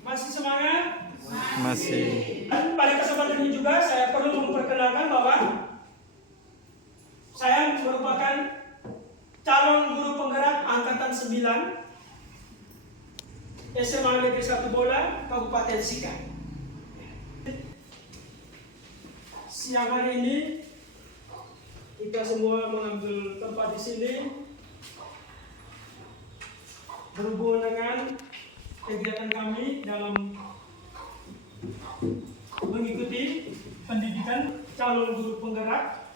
Masih semangat? Masih. Dan pada kesempatan ini juga saya perlu memperkenalkan bahwa saya merupakan calon guru penggerak angkatan 9 SMA Negeri 1 Bola, Kabupaten Sika. Siang hari ini kita semua mengambil tempat di sini berhubungan dengan kegiatan kami dalam mengikuti pendidikan calon guru penggerak,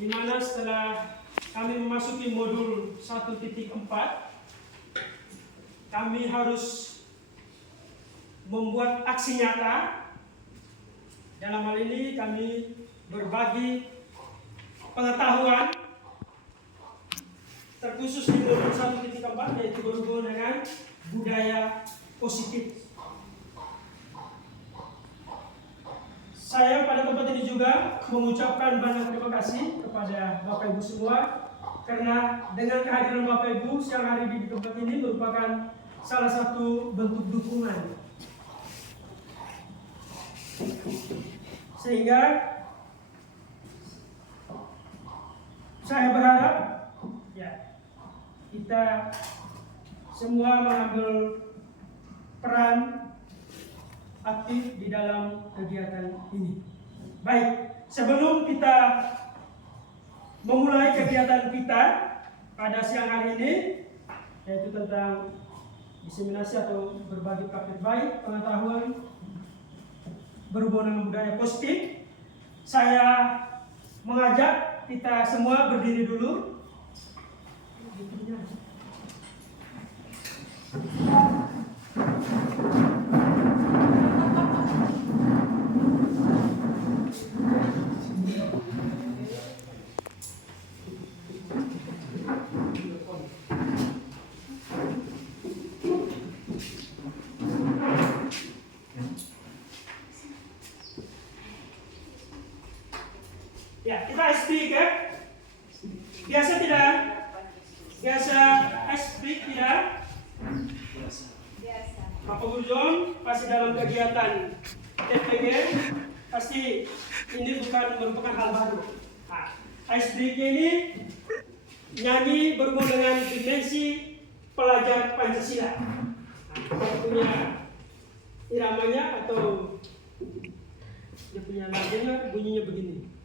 di mana setelah kami memasuki modul 1.4, kami harus membuat aksi nyata. Dalam hal ini kami berbagi pengetahuan terkhusus di modul 1.4, yaitu berhubungan dengan budaya positif. Saya pada tempat ini juga mengucapkan banyak terima kasih kepada Bapak Ibu semua, karena dengan kehadiran Bapak Ibu siang hari di tempat ini merupakan salah satu bentuk dukungan. Sehingga saya berharap ya, kita semua mengambil peran aktif di dalam kegiatan ini. Baik, sebelum kita memulai kegiatan kita pada siang hari ini, yaitu tentang diseminasi atau berbagi praktik baik, pengetahuan berhubungan dengan budaya positif, saya mengajak kita semua berdiri dulu. Ya, kita speak ya. Biasa tidak? Biasa speak tidak? Bapak Guru John pasti dalam kegiatan TPG, pasti ini merupakan hal baru. Nah, speak ini nyanyi berhubungan dengan dimensi pelajar Pancasila. Nah, punya iramanya atau dia punya nadanya, bunyinya begini.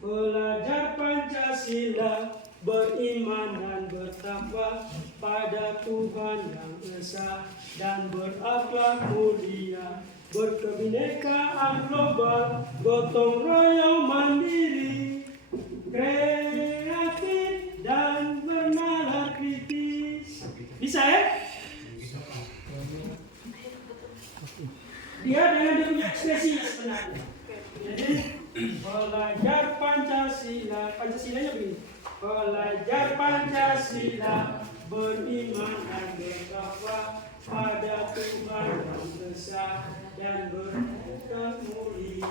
Belajar Pancasila, beriman dan bertakwa pada Tuhan yang Esa, dan berakhlak mulia, berkebinekaan global, gotong royong mandiri, kreatif dan bernalar kritis. Bisa ya? Dia dengan dia punya ekspresinya sebenarnya. Jadi belajar Pancasila, Pancasilanya begini. Belajar Pancasila, beriman dan bertakwa pada Tuhan yang Esa, dan berkebinekaan mulia.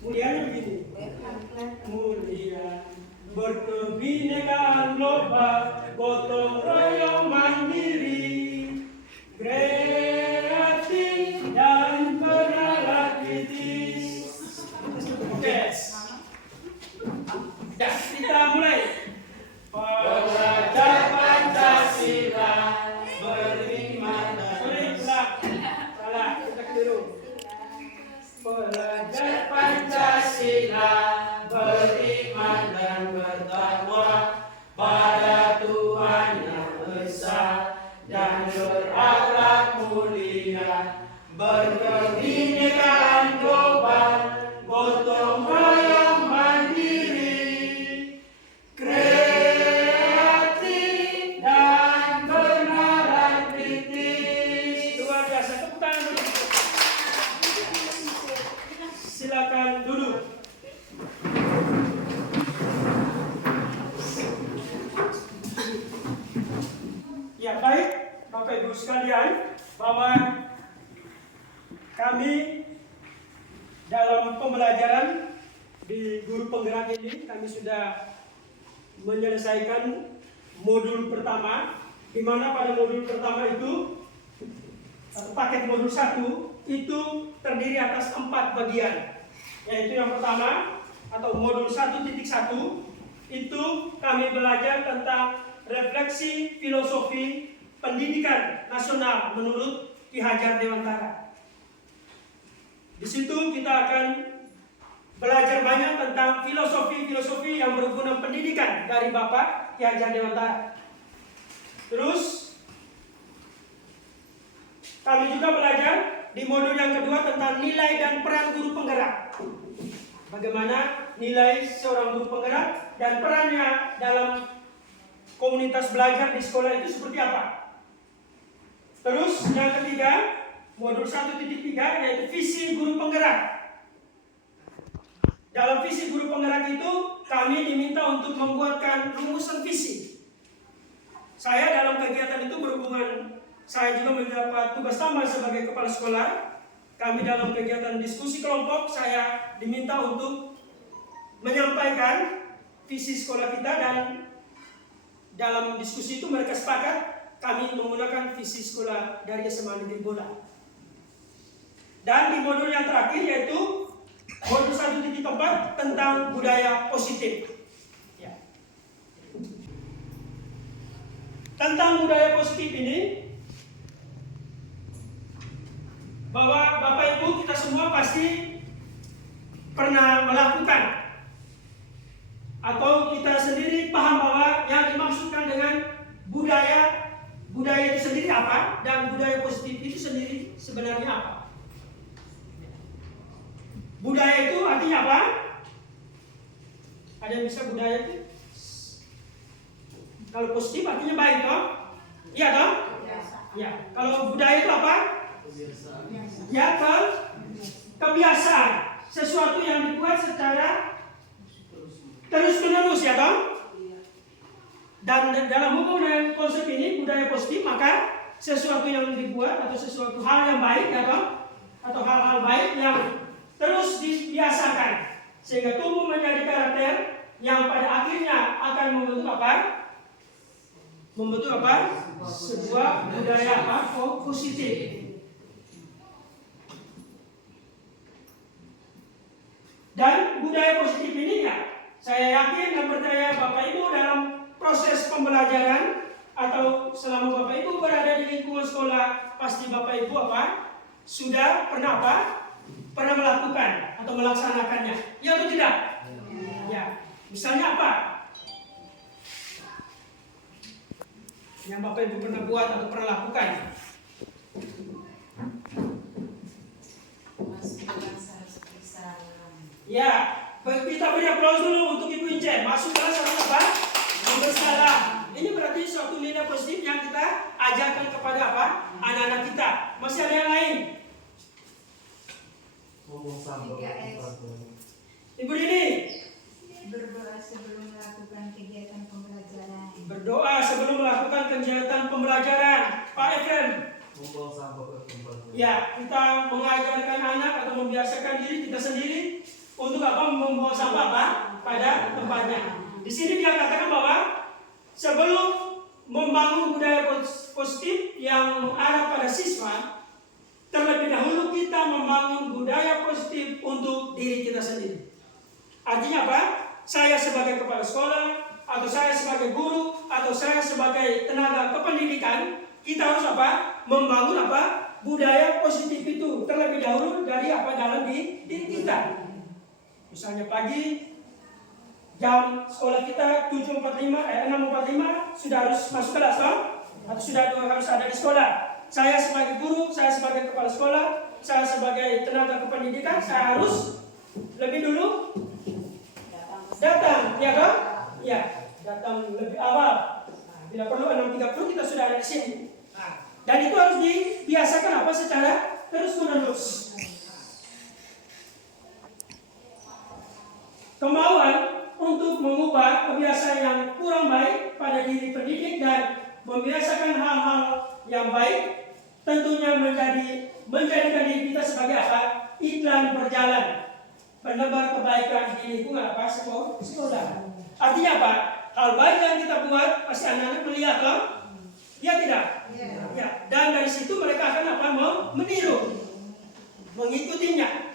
Mulianya begini. Mulia, berkebinekaan global, gotong royong mandiri, kreatif dan bernalar kritis. Yes. Ya, kita mulai. Belajar Pancasila, beriman dan salah, kita keliru. Belajar Pancasila, beriman dan bertakwa pada Tuhan yang Esa, dan berakhlak mulia, berkebinekaan global, gotong royong mandiri, kreatif dan bernalar kritis. Luar biasa, tepuk tangan dulu. Silakan duduk. Ya, baik Bapak Ibu sekalian, bahwa kami dalam pembelajaran di guru penggerak ini, kami sudah menyelesaikan modul pertama, di mana pada modul pertama itu atau paket modul 1 itu terdiri atas 4 bagian. Yaitu yang pertama atau modul 1.1 itu kami belajar tentang refleksi filosofi pendidikan nasional menurut Ki Hajar Dewantara. Di situ kita akan belajar banyak tentang filosofi yang berhubungan pendidikan dari Bapak Ki Hajar Dewantara. Terus kami juga belajar di modul yang kedua tentang nilai dan peran guru penggerak. Bagaimana nilai seorang guru penggerak dan perannya dalam komunitas belajar di sekolah itu seperti apa. Terus yang ketiga, modul 1.3 yaitu visi guru penggerak. Dalam visi guru penggerak itu kami diminta untuk membuatkan rumusan visi. Saya dalam kegiatan itu berhubungan, saya juga mendapat tugas tambah sebagai kepala sekolah. Kami dalam kegiatan diskusi kelompok, saya diminta untuk menyampaikan visi sekolah kita, dan dalam diskusi itu mereka sepakat kami menggunakan visi sekolah dari SMA Negeri Bola. Dan di modul yang terakhir yaitu modul 1.4 tentang budaya positif. Ya. Tentang budaya positif ini, bahwa Bapak Ibu kita semua pasti pernah melakukan, atau kita sendiri paham bahwa yang dimaksudkan dengan budaya itu sendiri apa, dan budaya positif itu sendiri sebenarnya apa. Budaya itu artinya apa? Ada yang bisa budaya itu? Kalau positif artinya baik toh? Iya toh? Ya. Kalau budaya itu apa? Ya, kebiasaan, sesuatu yang dibuat secara terus-menerus, ya toh? Dan dalam hukum dan konsep ini budaya positif, maka sesuatu yang dibuat atau sesuatu hal yang baik, ya toh? Atau hal-hal baik yang terus dibiasakan sehingga tumbuh menjadi karakter yang pada akhirnya akan membentuk apa? Membentuk apa? Sebuah budaya apa? Positif. Dan budaya positif ini ya, saya yakin dan percaya Bapak Ibu dalam proses pembelajaran atau selama Bapak Ibu berada di lingkungan sekolah, pasti Bapak Ibu apa? Sudah pernah apa? Pernah melakukan atau melaksanakannya. Ya atau tidak? Ya. Misalnya apa? Yang Bapak Ibu pernah buat atau pernah lakukan? Ya, kita beri aplaus dulu untuk Ibu Injen. Masuk kelas sama apa? Bersalah. Ini berarti suatu nilai positif yang kita ajarkan kepada apa? Anak-anak kita. Masih ada yang lain? Ibu Dini. Berdoa sebelum melakukan kegiatan pembelajaran. Berdoa sebelum melakukan kegiatan pembelajaran. Pak Efrem. Ya, kita mengajarkan anak atau membiasakan diri kita sendiri untuk apa? Membuang sampah apa? Pada tempatnya. Di sini dia katakan bahwa sebelum membangun budaya positif yang mengarah pada siswa, terlebih dahulu kita membangun budaya positif untuk diri kita sendiri. Artinya apa? Saya sebagai kepala sekolah, atau saya sebagai guru, atau saya sebagai tenaga kependidikan, kita harus apa? Membangun apa? Budaya positif itu terlebih dahulu dari apa? Dalam diri kita. Misalnya pagi jam sekolah kita 6.45 sudah harus masuk kelas toh? Atau sudah harus ada di sekolah. Saya sebagai guru, saya sebagai kepala sekolah, saya sebagai tenaga kependidikan, saya harus lebih dulu datang, ya kan? Ya, datang lebih awal. Nah, bila perlu 6.30 kita sudah ada di sini. Nah, dan itu harus dibiasakan apa? Secara terus-menerus. Kemauan untuk mengubah kebiasaan yang kurang baik pada diri pendidik dan membiasakan hal-hal yang baik tentunya menjadikan diri kita sebagai apa? Iklan berjalan, penebar kebaikan di lingkungan apa? Sekolah. Artinya apa? Hal baik yang kita buat pasti anak-anak melihat loh. Ya tidak? Ya. Ya. Dan dari situ mereka akan apa? Meniru, mengikutinya.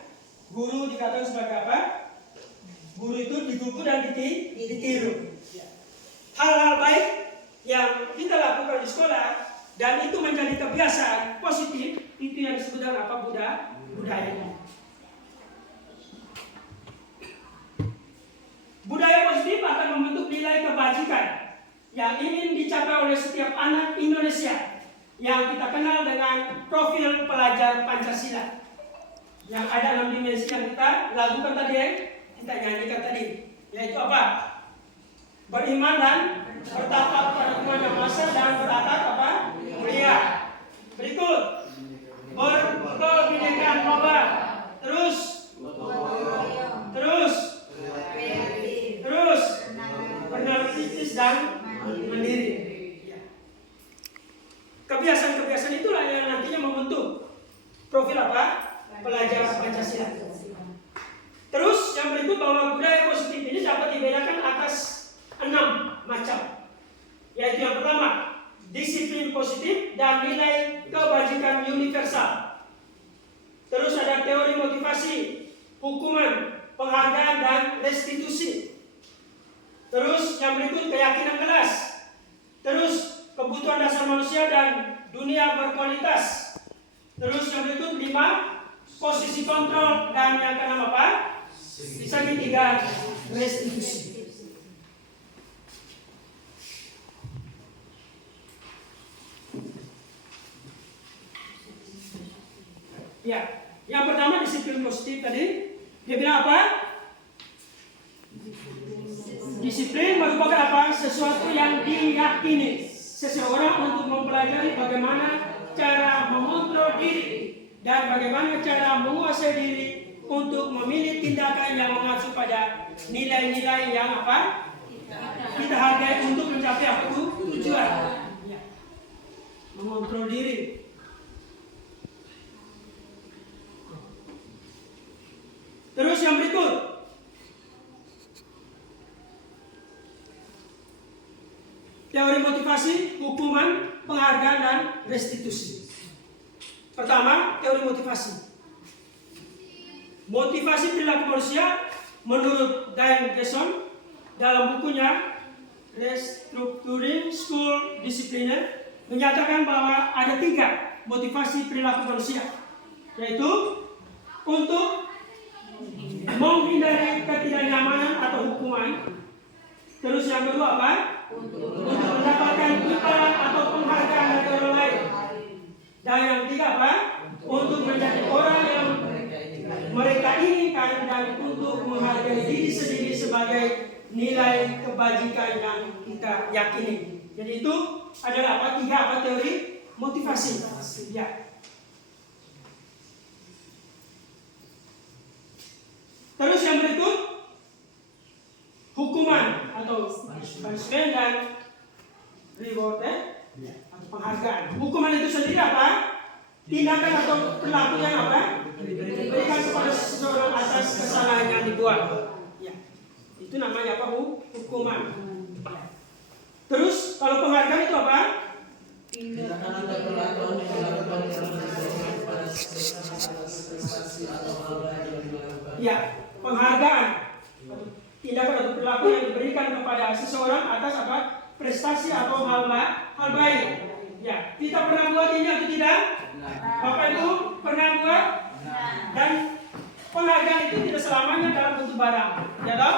Guru dikatakan sebagai apa? Guru itu digugu dan ditiru. Hal-hal baik yang kita lakukan di sekolah dan itu menjadi kebiasaan positif, itu yang disebut dengan apa? Budaya. Budaya positif akan membentuk nilai kebajikan yang ingin dicapai oleh setiap anak Indonesia yang kita kenal dengan profil pelajar Pancasila. Yang ada 6 dimensi yang kita lakukan tadi, kita nyanyikan tadi, yaitu apa? Beriman dan bertakwa pada Tuhan Yang Maha Esa dan berakhlak apa? Mulia. Berikut, berkebinekaan global. Terus, bernalar kritis dan mandiri. Kebiasaan-kebiasaan itulah yang nantinya membentuk profil apa? Pelajar Pancasila. Terus yang berikut, bahwa budaya positif ini dapat dibedakan atas 6 macam. Yaitu yang pertama, disiplin positif dan nilai kebajikan universal. Terus ada teori motivasi, hukuman, penghargaan dan restitusi. Terus yang berikut, keyakinan keras. Terus kebutuhan dasar manusia dan dunia berkualitas. Terus yang berikut 5, posisi kontrol, dan yang keenam apa? Segitiga restitusi. Ya, yang pertama disiplin positif tadi. Dia bilang apa? Disiplin merupakan apa? Sesuatu yang diyakini seseorang untuk mempelajari bagaimana cara mengontrol diri dan bagaimana cara menguasai diri untuk memilih tindakan yang mengacu pada nilai-nilai yang apa? Kita hargai untuk mencapai apa itu? Tujuan. Ya. Mengontrol diri. Terus yang berikut, teori motivasi, hukuman, penghargaan, dan restitusi. Pertama, teori motivasi. Motivasi perilaku manusia menurut Diane Gesson dalam bukunya Restructuring School Discipline menyatakan bahwa ada 3 motivasi perilaku manusia, yaitu untuk menghindari ketidaknyamanan atau hukuman. Terus yang kedua apa? Untuk mendapatkan imbalan atau penghargaan dari orang lain. Dan yang ketiga apa? Untuk menjadi orang yang mereka inginkan dan untuk menghargai diri sendiri sebagai nilai kebajikan yang kita yakini. Jadi itu adalah apa? 3 apa? Teori motivasi. Ya. Terus yang berikut, hukuman atau punishment dan reward, atau penghargaan. Hukuman itu sendiri apa? Tindakan atau perilaku yang apa? Diberikan kepada seseorang atas kesalahan yang dibuat. Ya. Itu namanya apa? Hukuman. Terus kalau penghargaan itu apa? Ya, penghargaan, tindakan atau perilaku yang diberikan kepada seseorang atas apa? Prestasi atau hal baik. Ya, kita pernah buat ini atau tidak? Bapak Ibu pernah buat? Dan penghargaan itu tidak selamanya dalam bentuk barang, ya toh?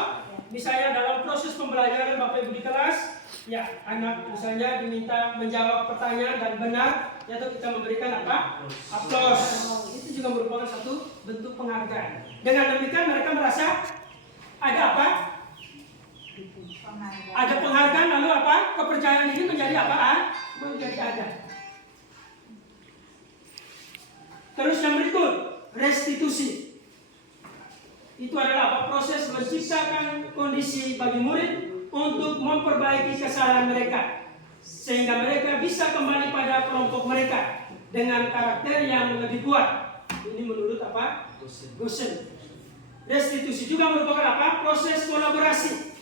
Misalnya dalam proses pembelajaran Bapak Ibu di kelas, ya anak misalnya diminta menjawab pertanyaan dan benar, ya toh kita memberikan apa? Aplaus. Itu juga merupakan satu bentuk penghargaan. Dengan demikian mereka merasa ada apa? Ada penghargaan, lalu apa? Kepercayaan ini menjadi apa? Menjadi ada. Terus yang berikut, restitusi. Itu adalah apa? Proses menciptakan kondisi bagi murid untuk memperbaiki kesalahan mereka, sehingga mereka bisa kembali pada kelompok mereka dengan karakter yang lebih kuat. Ini menurut apa? Gosen. Restitusi juga merupakan apa? Proses kolaborasi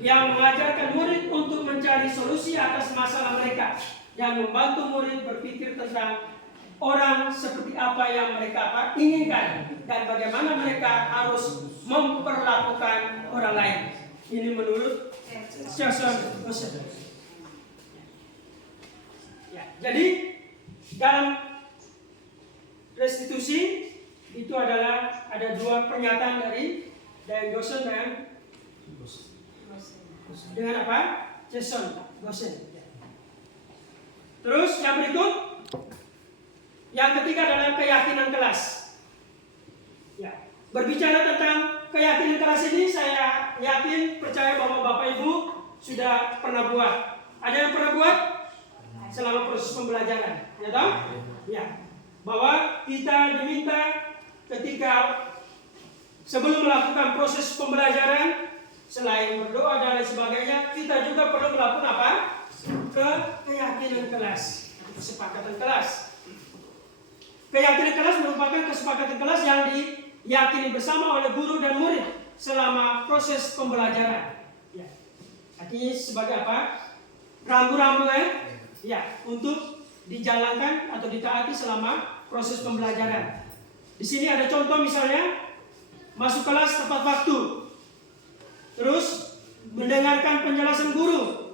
yang mengajarkan murid untuk mencari solusi atas masalah mereka yang membantu murid berpikir tentang orang seperti apa yang mereka inginkan dan bagaimana mereka harus memperlakukan orang lain. Ini menurut Jason Goshen. Ya, jadi dalam restitusi itu adalah ada dua pernyataan dari Goshen dan dengan apa? Jason Goshen. Terus yang berikut, yang ketiga adalah keyakinan kelas. Ya, berbicara tentang keyakinan kelas ini, saya yakin percaya bahwa Bapak Ibu sudah pernah buat. Ada yang pernah buat selama proses pembelajaran, ya toh? Ya, bahwa kita diminta ketika sebelum melakukan proses pembelajaran, selain berdoa dan lain sebagainya, kita juga perlu melakukan apa? Keyakinan kelas, kesepakatan kelas. Keyakinan kelas merupakan kesepakatan kelas yang diyakini bersama oleh guru dan murid selama proses pembelajaran. Ya. Artinya sebagai apa? Rambu-rambu ya, untuk dijalankan atau ditaati selama proses pembelajaran. Di sini ada contoh misalnya masuk kelas tepat waktu, terus mendengarkan penjelasan guru,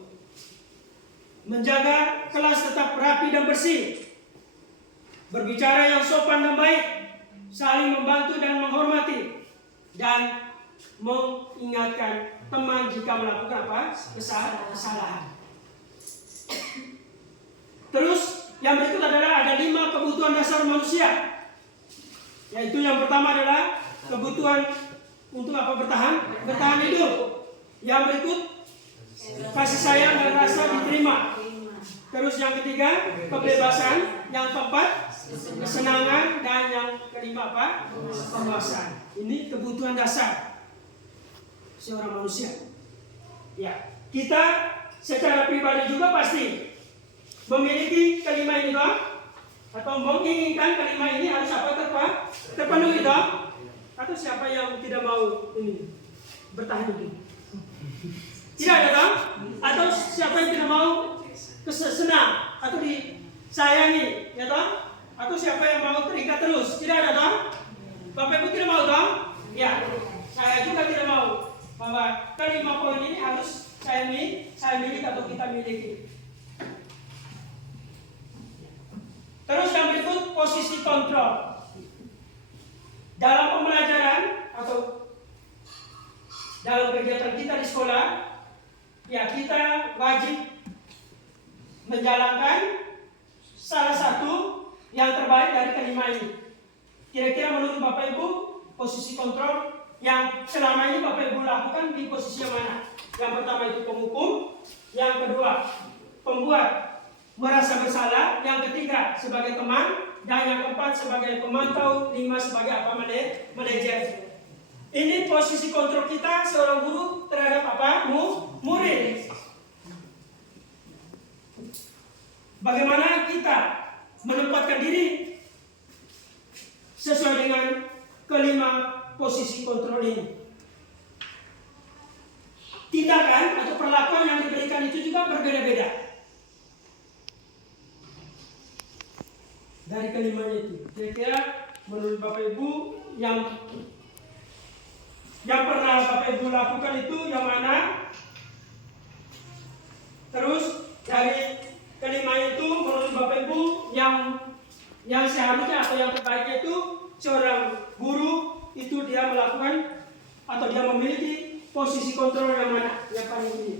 menjaga kelas tetap rapi dan bersih, berbicara yang sopan dan baik, saling membantu dan menghormati, dan mengingatkan teman jika melakukan apa? Kesalahan. Terus yang berikut adalah ada 5 kebutuhan dasar manusia. Yaitu yang pertama adalah kebutuhan untuk apa? Bertahan hidup. Yang berikut kasih sayang dan rasa diterima. Terus yang ketiga kebebasan, yang keempat kesenangan, dan yang kelima apa? Kepuasan. Ini kebutuhan dasar seorang manusia. Ya, kita secara pribadi juga pasti memiliki kelima ini toh, atau menginginkan kelima ini harus apa? Terpenuhi toh? Atau siapa yang tidak mau ini bertahan hidup? Tidak ada toh? Atau siapa yang tidak mau senang atau disayangi, ya toh? Atau siapa yang mau terikat terus? Tidak ada toh? Bapak Ibu tidak mau toh? Ya, saya juga tidak mau bahwa kelima poin ini harus saya miliki atau kita miliki. Terus yang berikut posisi kontrol. Dalam pembelajaran atau dalam kegiatan kita di sekolah, ya kita wajib menjalankan salah satu yang terbaik dari kelima ini. Kira-kira menurut Bapak Ibu, posisi kontrol yang selama ini Bapak Ibu lakukan di posisi yang mana? Yang pertama itu penghukum, yang kedua pembuat merasa bersalah, yang ketiga sebagai teman, dan yang keempat sebagai pemantau, 5 sebagai apa? Manajer. Ini posisi kontrol kita seorang guru terhadap apa? Murid. Bagaimana kita menempatkan diri sesuai dengan kelima posisi kontrol ini. Tindakan atau perlakuan yang diberikan itu juga berbeda-beda dari kelimanya itu. Kira-kira menurut Bapak Ibu yang pernah Bapak Ibu lakukan itu yang mana? Terus dari kelima itu menurut Bapak Ibu yang seharusnya atau yang terbaiknya itu seorang guru itu dia melakukan atau dia memiliki posisi kontrol yang mana? Yang paling ini.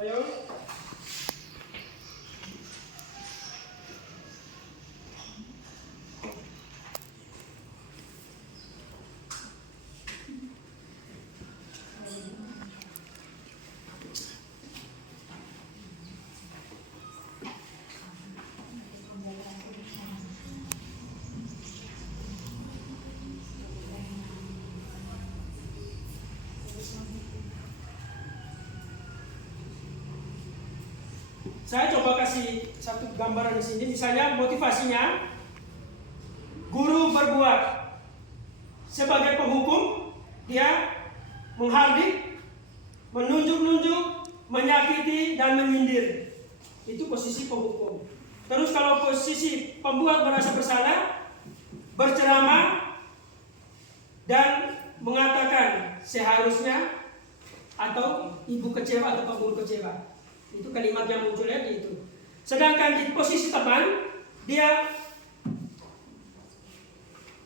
Ayo. Saya coba kasih satu gambaran di sini. Misalnya motivasinya, guru berbuat sebagai penghukum, dia menghardik, menunjuk-nunjuk, menyakiti dan menyindir. Itu posisi penghukum. Terus kalau posisi pembuat merasa bersalah, berceramah dan mengatakan seharusnya, atau ibu kecewa atau guru kecewa. Itu kalimat yang munculnya di itu. Sedangkan di posisi teman, dia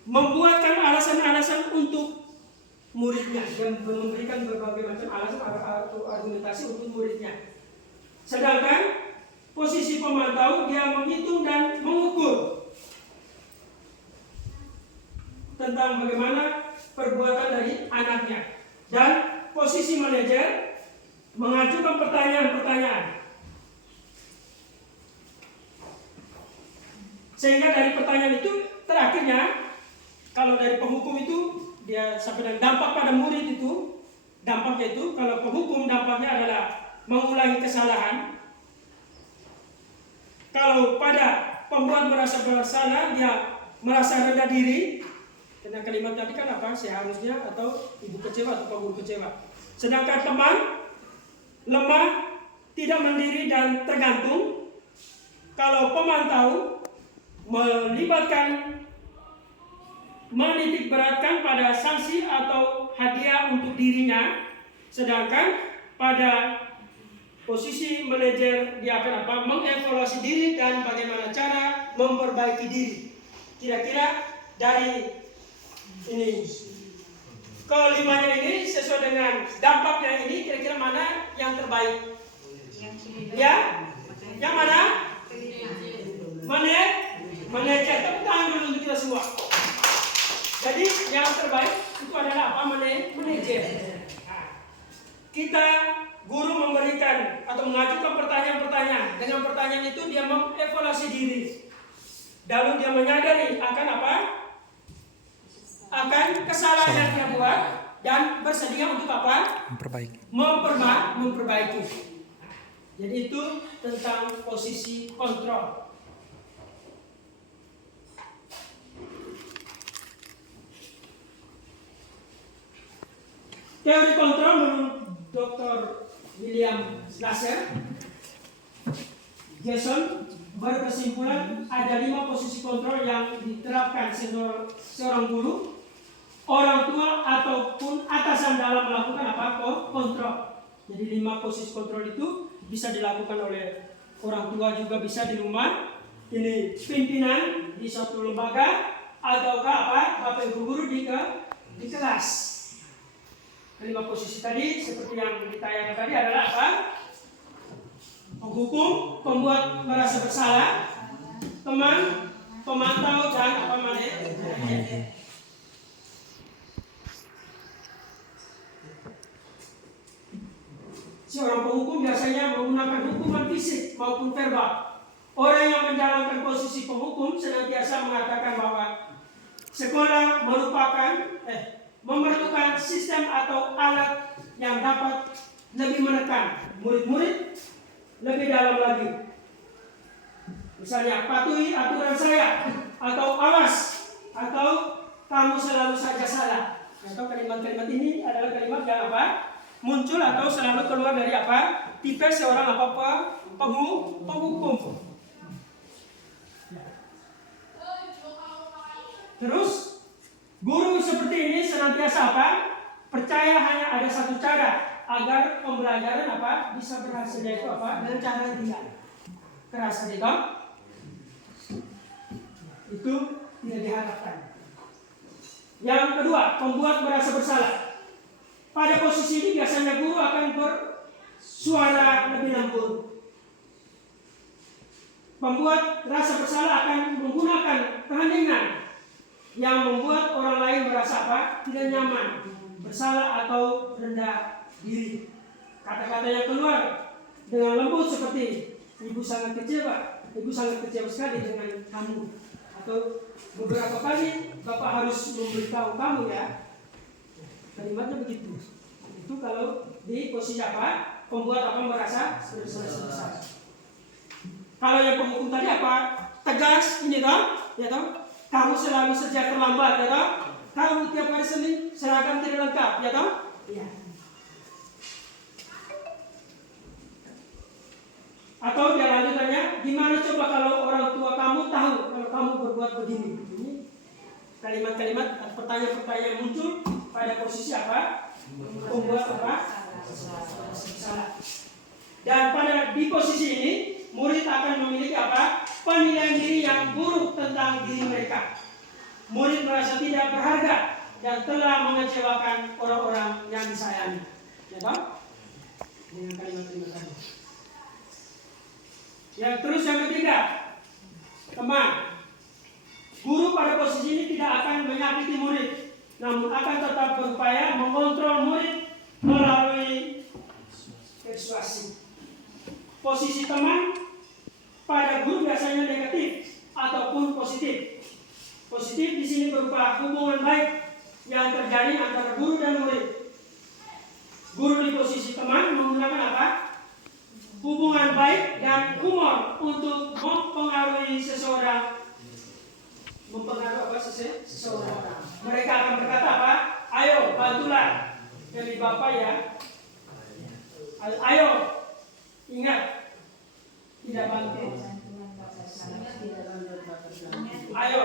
membuatkan alasan-alasan untuk muridnya, yang memberikan berbagai macam alasan atau argumentasi untuk muridnya. Sedangkan posisi pemantau, dia menghitung dan mengukur tentang bagaimana perbuatan dari anaknya. Dan posisi manajer mengajukan pertanyaan-pertanyaan. Sehingga dari pertanyaan itu terakhirnya, kalau dari penghukum itu dia sampai dengan dampak pada murid itu, dampaknya itu kalau penghukum dampaknya adalah mengulangi kesalahan. Kalau pada pembuat merasa bersalah, dia merasa rendah diri. Karena kalimat tadi kan apa? Seharusnya, atau ibu kecewa atau guru kecewa. Sedangkan teman lemah, tidak mandiri dan tergantung. Kalau pemantau menitik beratkan pada sanksi atau hadiah untuk dirinya, sedangkan pada posisi manajer dia akan apa? Mengevaluasi diri dan bagaimana cara memperbaiki diri. Kira-kira dari ini kelimanya ini sesuai dengan dampaknya ini, kira-kira mana yang terbaik? Ya, yang mana? Manajer. Tapi tangan dulu untuk kita semua. Jadi yang terbaik itu adalah apa? Manajer. Nah, kita guru memberikan atau mengajukan pertanyaan-pertanyaan. Dengan pertanyaan itu dia mengevaluasi diri. Lalu dia menyadari akan apa? Akan kesalahan yang dia buat dan bersedia untuk apa? Memperbaiki. Jadi itu tentang posisi kontrol. Teori kontrol menurut Dr. William Glasser, Jason berkesimpulan ada 5 posisi kontrol yang diterapkan seorang guru, orang tua ataupun atasan dalam melakukan apa? Kontrol. Jadi 5 posisi kontrol itu bisa dilakukan oleh orang tua, juga bisa di rumah. Ini pimpinan di suatu lembaga ataukah apa? Bapak Ibu guru di kelas. 5 posisi tadi seperti yang ditayangkan tadi adalah apa? Penghukum, pembuat merasa bersalah, teman, pemantau dan apa manajer. Seorang penghukum biasanya menggunakan hukuman fisik maupun verbal. Orang yang menjalankan posisi penghukum senantiasa mengatakan bahwa sekolah memerlukan sistem atau alat yang dapat lebih menekan murid-murid lebih dalam lagi. Misalnya, patuhi aturan saya, atau awas, atau kamu selalu saja salah. Atau kalimat-kalimat ini adalah kalimat yang apa? Muncul atau selalu keluar dari apa? Tipe seorang penghukum. Terus guru seperti ini senantiasa apa? Percaya hanya ada satu cara agar pembelajaran apa? Bisa berhasil, yaitu apa? Dengan cara tidak keras, itu tidak diharapkan. Yang kedua, pembuat merasa bersalah. Pada posisi ini biasanya guru akan bersuara lebih lembut. Pembuat rasa bersalah akan menggunakan keheningan yang membuat orang lain merasa apa? Tidak nyaman, bersalah atau rendah diri. Kata-kata yang keluar dengan lembut seperti ibu sangat kecewa sekali dengan kamu, atau beberapa kali bapak harus memberitahu kamu ya. Kalimatnya begitu. Itu kalau di posisi apa? Pembuat apa merasa bersalah. Kalau yang penghukum tadi apa? Tegas ini toh, ya toh. Kamu selalu saja terlambat, ya toh. Kamu tiap hari Senin seragam tidak lengkap, ya toh. Ya. Atau dia lanjutannya, gimana coba kalau orang tua kamu tahu kalau kamu berbuat begini? Ini kalimat-kalimat atau pertanyaan-pertanyaan muncul pada posisi apa? Membuat apa? Salah. Dan pada di posisi ini, murid akan memiliki apa? Penilaian diri yang buruk tentang diri mereka. Murid merasa tidak berharga dan telah mengecewakan orang-orang yang disayangi. Ya toh? Dengan kalimat-kalimat tadi. Ya, terus yang ketiga, teman, guru pada posisi ini tidak akan menyakiti murid, namun akan tetap berupaya mengontrol murid melalui persuasi. Posisi teman pada guru biasanya negatif ataupun positif. Positif di sini berupa hubungan baik yang terjadi antara guru dan murid. Guru di posisi teman menggunakan apa? Hubungan baik dan humor untuk mempengaruhi seseorang. Mempengaruhi apa seseorang. Mereka akan berkata apa? Ayo bantulah. Jadi bapak ya. Ayo ingat tidak bantu. Ayo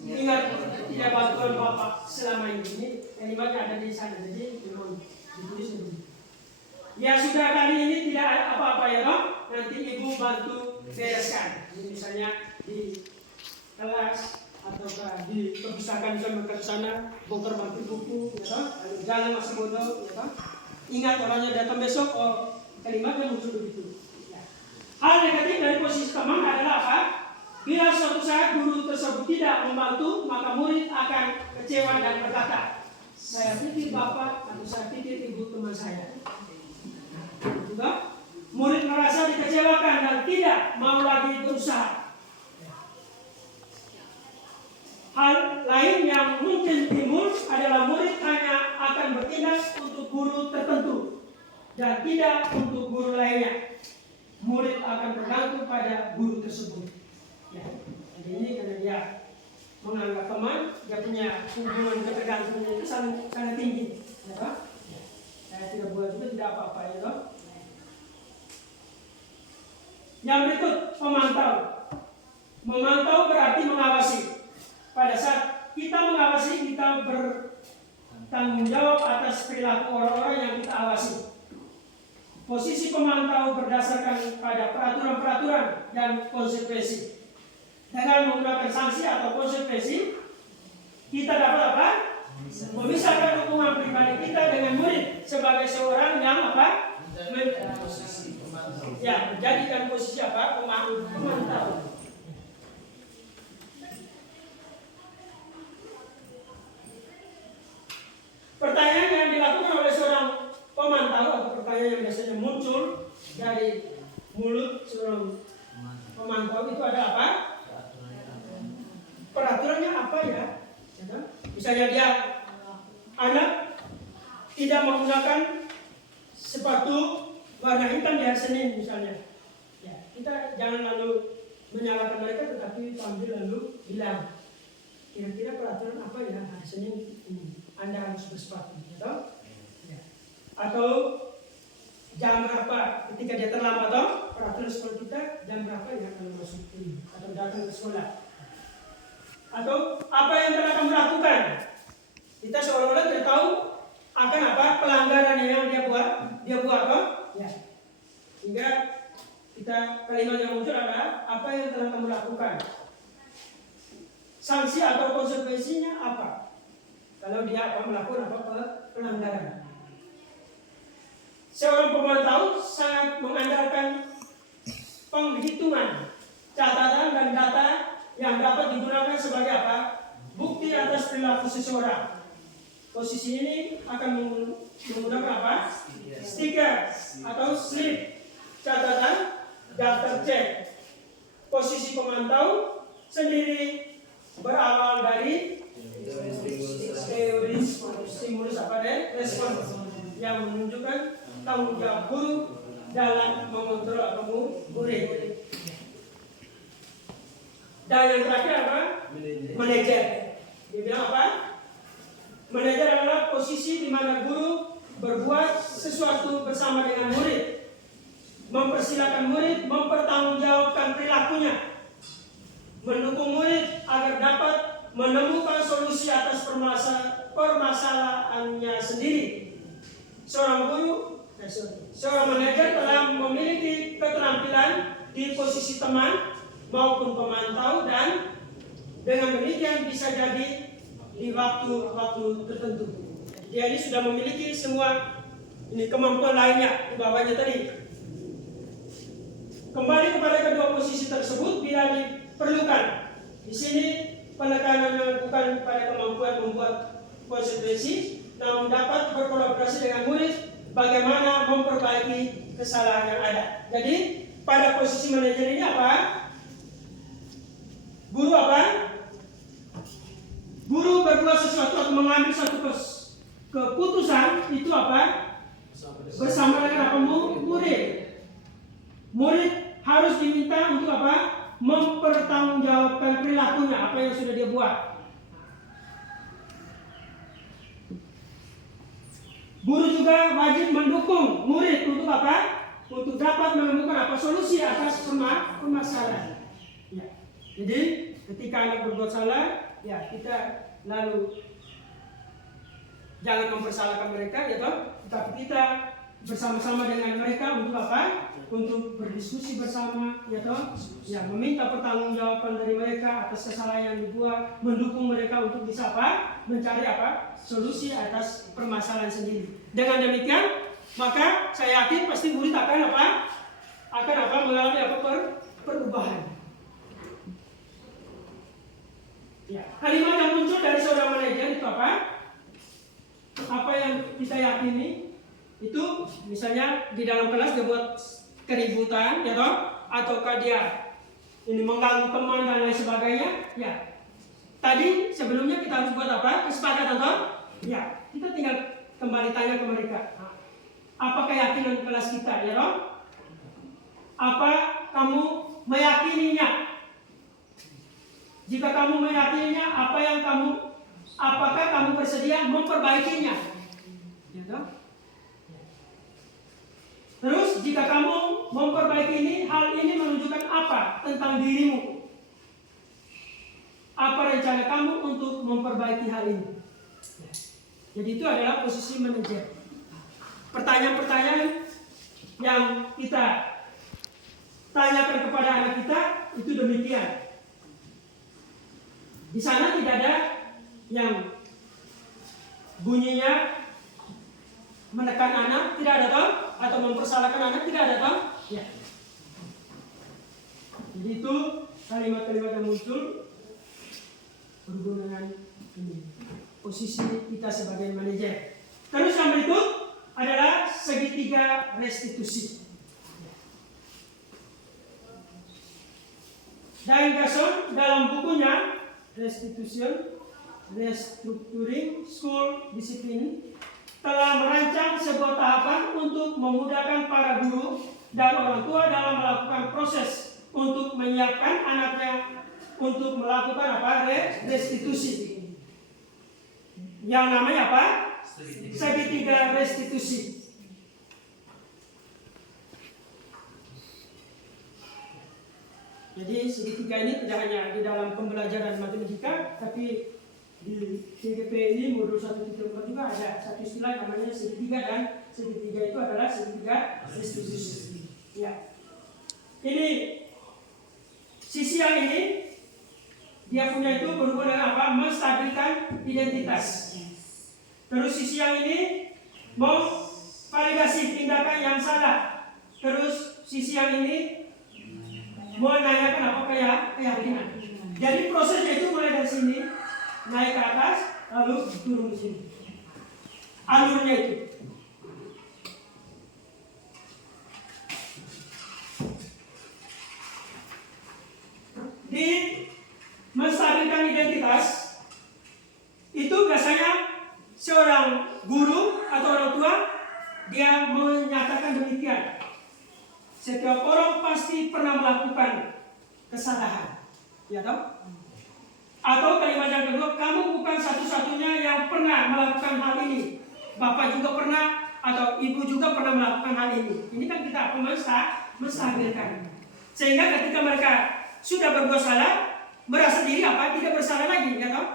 ingat tidak bantuan bapak selama ini. Kalimatnya ada di sana. Jadi belum ditulis dulu. Ya sudah kali ini tidak ada apa-apa ya toh. Nanti ibu bantu bereskan. Jadi misalnya di kelas atau di perpustakaan bisa mereka ke sana bongkar bangku buku, ya toh. Lalu jalan masih bodoh, ya toh. Ingat orangnya datang besok, oh kalimatnya muncul begitu. Ya. Hal negatif dari posisi teman adalah apa? Bila suatu saat guru tersebut tidak membantu, maka murid akan kecewa dan berkata, saya pikir bapak atau saya pikir ibu teman saya. Juga, murid merasa dikecewakan dan tidak mau lagi berusaha. Hal lain yang mungkin timbul adalah murid hanya akan bertindak untuk guru tertentu dan tidak untuk guru lainnya. Murid akan bergantung pada guru tersebut. Ya, jadi ini karena dia menganggap teman, dia punya hubungan ketergantungan itu sangat tinggi. Ya, saya tidak buat itu tidak apa-apa ya toh. Yang berikut, memantau. Memantau berarti mengawasi. Pada saat kita mengawasi, kita bertanggung jawab atas perilaku orang-orang yang kita awasi. Posisi pemantau berdasarkan pada peraturan-peraturan dan konsekuensi. Dengan menggunakan sanksi atau konsekuensi, kita dapat apa? Memisahkan hubungan pribadi kita dengan murid sebagai seorang yang apa? Ya, menjadikan posisi apa? Pemantau. Pertanyaan yang dilakukan oleh seorang pemantau atau pertanyaan yang biasanya muncul dari mulut seorang pemantau itu ada apa? Peraturannya apa ya? Misalnya dia anak tidak menggunakan sepatu warna hitam di hari Senin misalnya. Ya, kita jangan lalu menyalahkan mereka, tetapi panggil lalu bilang, kira-kira peraturan apa ya hari Senin ini? Anda harus bersepatu, gitu? Ya. Atau jam berapa ketika dia terlambat, toh? Peraturan sekolah kita jam berapa ya kalau masuk ini atau datang ke sekolah? Atau apa yang telah kamu lakukan? Kita seolah-olah tidak tahu akan apa pelanggaran yang dia buat, toh? Ya. Sehingga kita kalimat yang muncul adalah apa yang telah kamu lakukan. Sanksi atau konsekuensinya apa? Kalau dia akan melakukan pelanggaran. Seorang pemantau sangat mengandalkan penghitungan, catatan dan data yang dapat digunakan sebagai apa? Bukti atas perilaku seseorang. Posisi ini akan menggunakan apa? Stiker atau slip catatan, daftar cek. Posisi pemantau sendiri berawal dari teori stimulus apa deh? Respon yang menunjukkan tanggung jawab guru dalam mengontrol murid. Dan yang terakhir apa? Manajer. Dia bilang apa? Manajer adalah posisi di mana guru berbuat sesuatu bersama dengan murid, mempersilakan murid mempertanggungjawabkan perilakunya, mendukung murid agar dapat menemukan solusi atas permasalahannya sendiri. Seorang manajer telah memiliki keterampilan di posisi teman maupun pemantau, dan dengan demikian bisa jadi di waktu-waktu tertentu. Dia ini sudah memiliki semua ini kemampuan lainnya di bawahnya tadi. Kembali kepada kedua posisi tersebut bila diperlukan. Di sini penekanannya bukan pada kemampuan membuat konsekuensi, namun dapat berkolaborasi dengan murid bagaimana memperbaiki kesalahan yang ada. Jadi pada posisi manajer ini apa? Guru apa? Guru berbuat sesuatu atau mengambil satu keputusan itu apa? Bersama dengan apa? Murid. Murid harus diminta untuk apa? Mempertanggungjawabkan perilakunya, apa yang sudah dia buat. Guru juga wajib mendukung murid untuk apa? Untuk dapat menemukan apa? Solusi atas permasalahan. Ya. Jadi ketika anak berbuat salah, ya kita lalu jangan mempersalahkan mereka, ya toh, tetapi kita bersama-sama dengan mereka untuk apa? Untuk berdiskusi bersama, ya toh, ya meminta pertanggungjawaban dari mereka atas kesalahan yang dibuat, mendukung mereka untuk bisa apa? Mencari apa? Solusi atas permasalahan sendiri. Dengan demikian, maka saya yakin pasti murid akan apa? Akan apa? Mengalami apa? Perubahan. Ya, kalimat yang muncul dari seorang manajer itu apa? Apa yang kita yakini itu, misalnya di dalam kelas dia buat keributan, ya toh, ataukah dia ini mengganggu teman dan lain sebagainya, ya. Tadi sebelumnya kita harus buat apa? Kesepakatan toh? Ya, kita tinggal kembali tanya ke mereka. Apa keyakinan kelas kita, ya toh? Apa kamu meyakininya? Jika kamu meyakininya, apakah kamu bersedia memperbaikinya? Ya toh? Terus jika kamu memperbaiki ini, hal ini menunjukkan apa tentang dirimu? Apa rencana kamu untuk memperbaiki hal ini? Jadi itu adalah posisi manajer. Pertanyaan-pertanyaan yang kita tanyakan kepada anak kita itu demikian. Di sana tidak ada yang bunyinya menekan anak, tidak ada toh, atau mempersalahkan anak, tidak ada toh. Ya. Jadi itu kalimat-kalimat yang muncul berhubungan dengan ini, posisi kita sebagai manajer. Terus yang berikut adalah segitiga restitusi. Dan Gason dalam bukunya Restructuring School Discipline telah merancang sebuah tahapan untuk memudahkan para guru dan orang tua dalam melakukan proses untuk menyiapkan anaknya untuk melakukan apa? Restitusi. Yang namanya apa? Segitiga restitusi. Jadi segitiga ini tidak hanya di dalam pembelajaran matematika, tapi di CGP ini modul 1.4 juga ada satu istilah namanya segitiga, dan segitiga itu adalah segitiga restitusi. Ya. Ini sisi yang ini dia punya itu berhubungan dengan apa? Menstabilkan identitas. Terus sisi yang ini memvalidasi tindakan yang salah. Terus sisi yang ini menanyakan apa keyakinan. Jadi prosesnya itu mulai dari sini naik ke atas lalu turun ke sini. Alurnya itu. Di menstabilkan identitas itu biasanya seorang guru atau orang tua dia menyatakan demikian. Setiap orang pasti pernah melakukan kesalahan. Ya toh? Atau kalimat yang kedua, kamu bukan satu-satunya yang pernah melakukan hal ini. Bapak juga pernah, atau ibu juga pernah melakukan hal ini. Ini kan kita menstabilkan. Sehingga ketika mereka sudah berbuat salah, merasa diri apa? Tidak bersalah lagi, ya toh?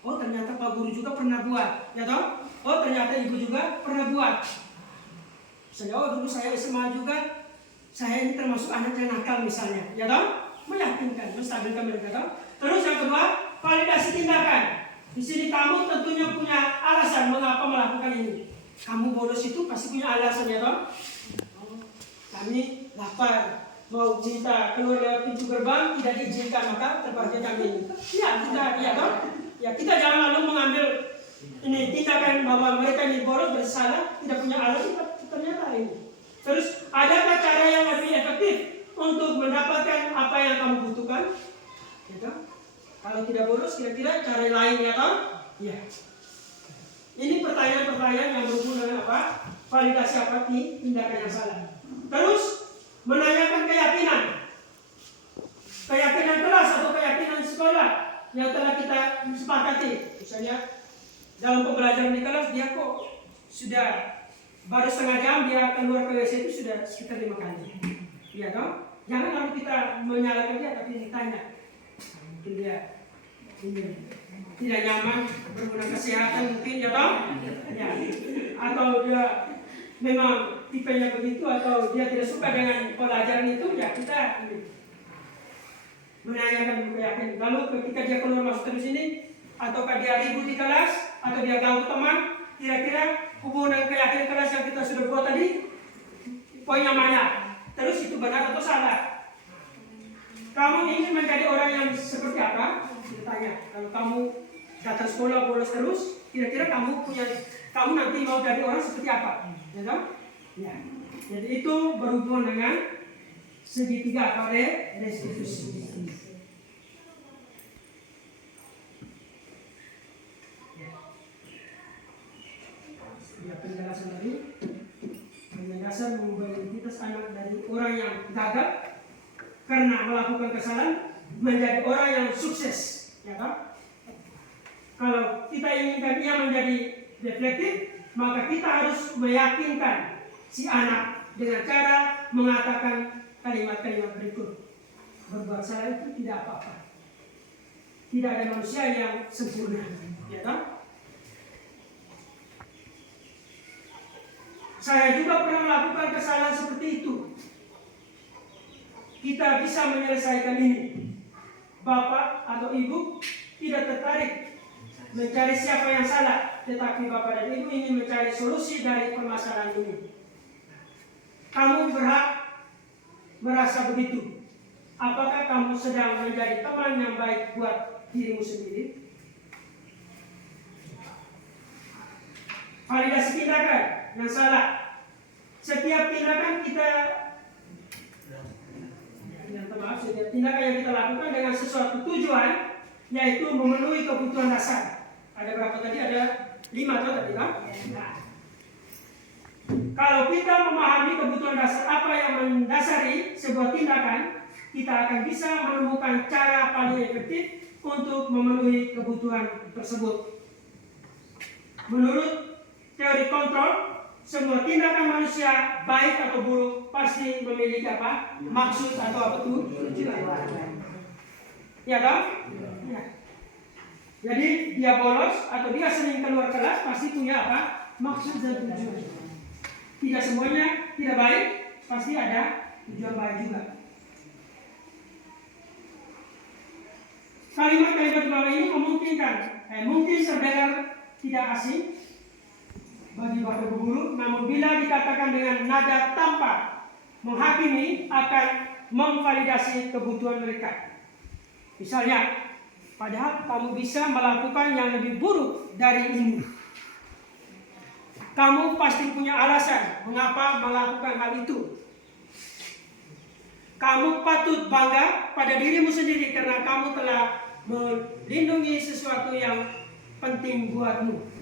Oh ternyata Pak Guru juga pernah buat, ya toh? Oh ternyata ibu juga pernah buat. Dulu saya SMA juga, saya ini termasuk anak yang nakal misalnya, ya toh? Meyakinkan, menstabilkan mereka, toh? Terus yang kedua, validasi tindakan. Di sini kamu tentunya punya alasan mengapa melakukan ini. Kamu bolos itu pasti punya alasan, ya toh? Kami lapar, mau minta keluar lewat pintu gerbang, tidak diizinkan, maka terpaksa kami ini. Ya kita, ya toh? Ya kita jangan lalu mengambil ini tindakan bahwa mereka ini bolos bersalah, tidak punya alasan, ternyata ini. Terus adakah cara yang lebih efektif untuk mendapatkan apa yang kamu butuhkan? Ya toh? Kalau tidak bolos, kira-kira cara lain, ya toh? Ya. Ini pertanyaan-pertanyaan yang berhubungan dengan apa? Validasi apa? Tindakan yang salah. Terus menanyakan keyakinan. Keyakinan kelas atau keyakinan sekolah yang telah kita sepakati. Misalnya dalam pembelajaran di kelas dia kok sudah baru setengah jam dia keluar ke WC itu sudah sekitar 5 kali. Iya toh? Jangan lalu kita menyalahkan dia, tapi ditanya. Mungkin dia ini tidak nyaman berguna kesehatan mungkin, ya toh? Ya. Atau dia memang tipenya begitu, atau dia tidak suka dengan pelajaran itu, ya kita menanyakan keyakinan. Lalu ketika dia keluar masuk terus ini, ataukah dia ribut di kelas, atau dia ganggu teman, kira-kira hubungan keyakinan kelas yang kita sudah buat tadi, poinnya mana? Terus itu benar atau salah? Kamu ingin menjadi orang yang seperti apa? Ditanya. Kalau kamu datang sekolah bolos terus, kira-kira kamu nanti mau jadi orang seperti apa? Ya kan? Ya. Jadi itu berhubungan dengan segitiga atau restitusi. Ya, penjelasan tadi. Penjelasan mengubah identitas anak dari orang yang gagal karena melakukan kesalahan menjadi orang yang sukses, ya kan? Kalau kita inginkan dia menjadi reflektif, maka kita harus meyakinkan si anak dengan cara mengatakan kalimat-kalimat berikut. Berbuat salah itu tidak apa-apa. Tidak ada manusia yang sempurna, ya kan? Saya juga pernah melakukan kesalahan seperti itu. Kita bisa menyelesaikan ini. Bapak atau ibu tidak tertarik mencari siapa yang salah, tetapi bapak dan ibu ingin mencari solusi dari permasalahan ini. Kamu berhak merasa begitu. Apakah kamu sedang menjadi teman yang baik buat dirimu sendiri? Validasi tindakan yang salah. Setiap tindakan setiap tindakan yang kita lakukan dengan sesuatu tujuan, yaitu memenuhi kebutuhan dasar. Ada berapa tadi? Ada 5 tadi kan? Nah, kalau kita memahami kebutuhan dasar apa yang mendasari sebuah tindakan, kita akan bisa menemukan cara paling efektif untuk memenuhi kebutuhan tersebut. Menurut teori kontrol, semua tindakan manusia baik atau buruk pasti memiliki apa? Maksud atau apa tuh? Tujuan. Ya kan? Ya. Jadi dia bolos atau dia sering keluar kelas pasti punya apa? Maksud dan tujuan. Tidak semuanya tidak baik, pasti ada tujuan baik juga. Kalimat-kalimat bawah ini memungkinkan, mungkin terdengar tidak asing bagi Bapak Ibu Guru, namun bila dikatakan dengan nada tanpa menghakimi akan memvalidasi kebutuhan mereka. Misalnya, padahal kamu bisa melakukan yang lebih buruk dari ini. Kamu pasti punya alasan mengapa melakukan hal itu. Kamu patut bangga pada dirimu sendiri karena kamu telah melindungi sesuatu yang penting buatmu.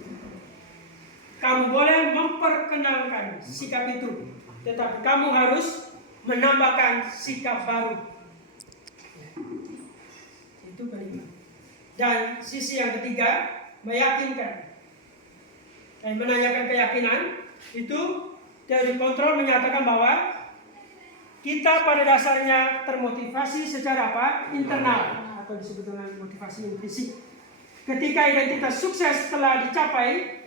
Kamu boleh memperkenalkan sikap itu, tetapi kamu harus menambahkan sikap baru. Dan sisi yang ketiga, meyakinkan. Dan menanyakan keyakinan, itu teori kontrol menyatakan bahwa kita pada dasarnya termotivasi secara apa? Internal, atau disebut dengan motivasi intrinsik. Ketika identitas sukses telah dicapai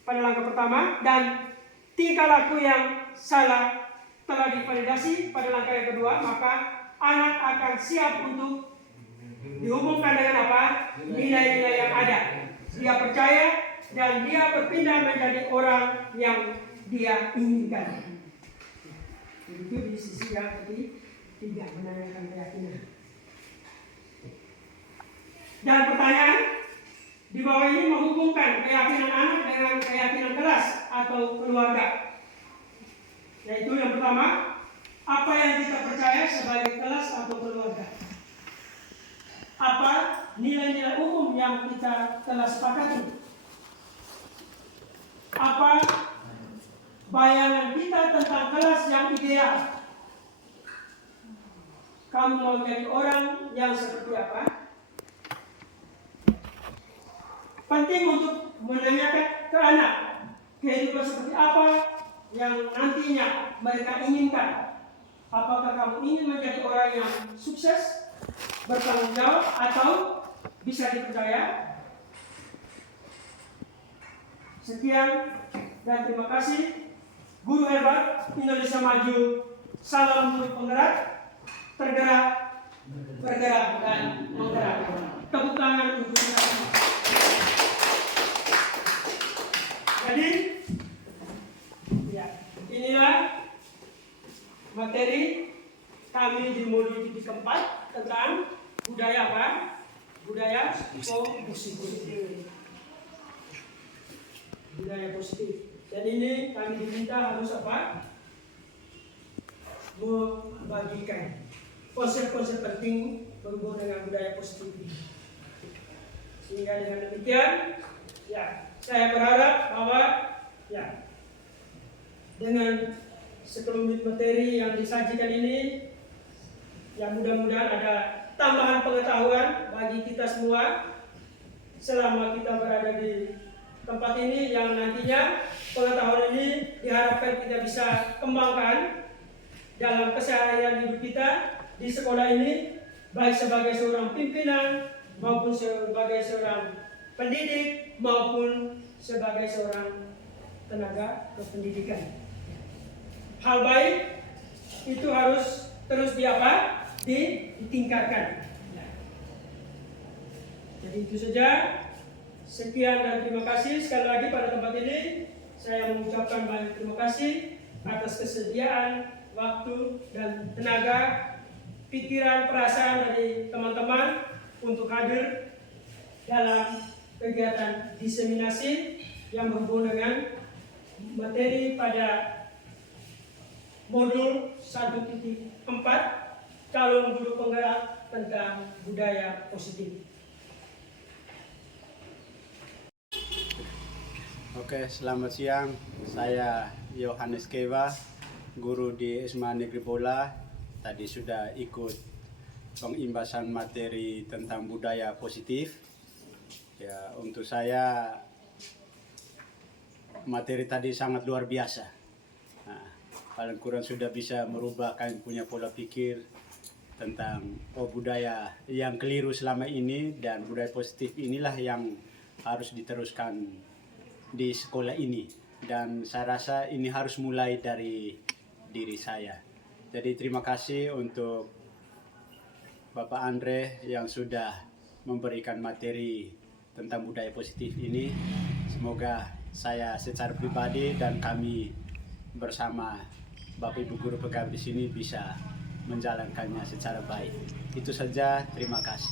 pada langkah pertama dan tingkah laku yang salah telah divalidasi pada langkah yang kedua, maka anak akan siap untuk dihubungkan dengan apa? Nilai-nilai yang ada. Dia percaya dan dia berpindah menjadi orang yang dia inginkan. Itu di sisi yang ketiga, menanyakan keyakinan. Dan pertanyaan di bawah ini menghubungkan keyakinan anak dengan keyakinan kelas atau keluarga. Yaitu yang pertama, apa yang kita percaya sebagai kelas atau keluarga. Apa nilai-nilai umum yang kita telah sepakati. Apa bayangan kita tentang kelas yang ideal. Kamu mau jadi orang yang seperti apa? Penting untuk menanyakan ke anak kehidupan seperti apa yang nantinya mereka inginkan. Apakah kamu ingin menjadi orang yang sukses, bertanggung jawab, atau bisa dipercaya? Sekian dan terima kasih. Guru hebat Indonesia Maju. Salam guru penggerak, tergerak, bergerak, dan menggerak. Tepuk tangan untuk kita. Jadi, ya, inilah materi kami di modul titik keempat tentang budaya apa? Budaya positif. Budaya positif. Dan ini kami diminta harus apa? Membagikan konsep-konsep penting berhubungan dengan budaya positif ini. Sehingga dengan demikian, ya, saya berharap bahwa ya, dengan sekelumit materi yang disajikan ini, ya mudah-mudahan ada tambahan pengetahuan bagi kita semua selama kita berada di tempat ini, yang nantinya pengetahuan ini diharapkan kita bisa kembangkan dalam keseharian hidup kita di sekolah ini, baik sebagai seorang pimpinan maupun sebagai seorang pendidik maupun sebagai seorang tenaga kependidikan. Hal baik itu harus terus ditingkatkan. Jadi itu saja. Sekian dan terima kasih sekali lagi pada tempat ini. Saya mengucapkan banyak terima kasih atas kesediaan, waktu, dan tenaga, pikiran, perasaan dari teman-teman untuk hadir dalam kegiatan diseminasi yang berhubungan dengan materi pada modul 1.4 calon guru penggerak tentang budaya positif. Oke, selamat siang. Saya Yohanes Kewa, guru di SMA Negeri Bola. Tadi sudah ikut pengimbasan materi tentang budaya positif. Ya, untuk saya materi tadi sangat luar biasa. Nah, paling kurang sudah bisa merubah kalian punya pola pikir tentang budaya yang keliru selama ini, dan budaya positif inilah yang harus diteruskan di sekolah ini, dan saya rasa ini harus mulai dari diri saya. Jadi terima kasih untuk Bapak Andre yang sudah memberikan materi tentang budaya positif ini. Semoga saya secara pribadi dan kami bersama Bapak Ibu guru pegawai di sini bisa menjalankannya secara baik. Itu saja, terima kasih.